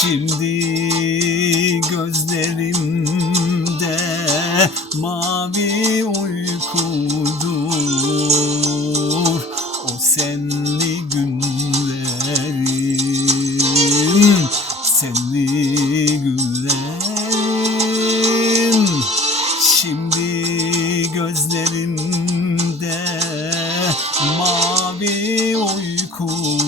Şimdi gözlerimde mavi uykudur. O senli günlerim, senli günlerim. Şimdi gözlerimde mavi uykudur.